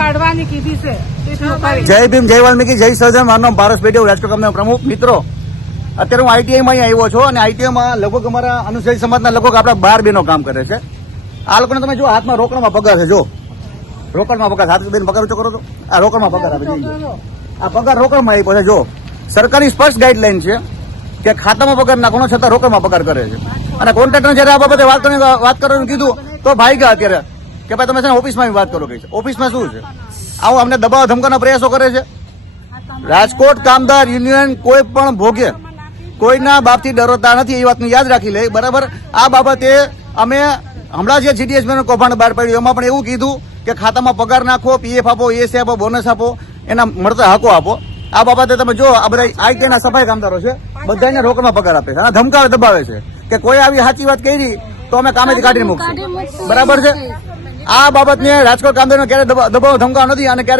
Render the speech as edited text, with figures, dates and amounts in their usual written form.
કાઢવાની કીધી છે. જય ભીમ, જય વાલ્મીકી, જય સર્જન. મારું નામ પારસ પેઢી, રાજકોટ કંપનીનો પ્રમુખ. મિત્રો, અત્યારે હું આઈટીઆઈમાં અહીંયા આવ્યો છું અને આઈટીઆઈમાં લગભગ અમારા અનુસૂચિત સમાજના લગભગ આપણા 12 બહેનો કામ કરે છે. આ લોકોને તમે જો હાથમાં રોકડમાં પગાર છે. જો રોકડમાં પગાર, હાથ બેન પગાર ઊંચો કરો તો આ રોકડમાં પગાર આપે છે. આ પગાર રોકડમાં આપ્યો છે. જો સરકારી સ્પષ્ટ ગાઈડલાઈન છે કે ખાતામાં પગાર નાખવાનો, છતાં રોકડમાં પગાર કરે છે. અને કોન્ટ્રાક્ટર જયારે આ બાબતે વાત કરવાનું કીધું તો ભાઈ ગયા અત્યારે કે ભાઈ તમે છે ને ઓફિસમાં વાત કરો. કે ઓફિસમાં શું છે? આવું અમને દબાવ ધમકાના પ્રયાસો કરે છે. રાજકોટ કામદાર યુનિયન કોઈ પણ ભોગે કોઈના બાપથી ડરતા નથી, એ વાતને યાદ રાખી લે. બરાબર. આ બાબતે અમે હમણાં જે જીડીએસબી કૌભાંડ બહાર પાડ્યું એમાં પણ એવું કીધું કે ખાતામાં પગાર નાખો, પીએફ આપો, એસી આપો, બોનસ આપો, એના મળતા હકો આપો. આ બાબતે તમે જો આ બધા આઈટીના સફાઈ કામદારો છે, બધાને રોકડમાં પગાર આપે છે અને ધમકાવે દબાવે છે કે કોઈ આવી સાચી વાત કરી તો અમે કામેથી કાઢીને મૂકશું. બરાબર છે. આ બાબતને રાજકોટ કામદારોને ક્યારે દબાવ ધમકાવ નથી અને ક્યારે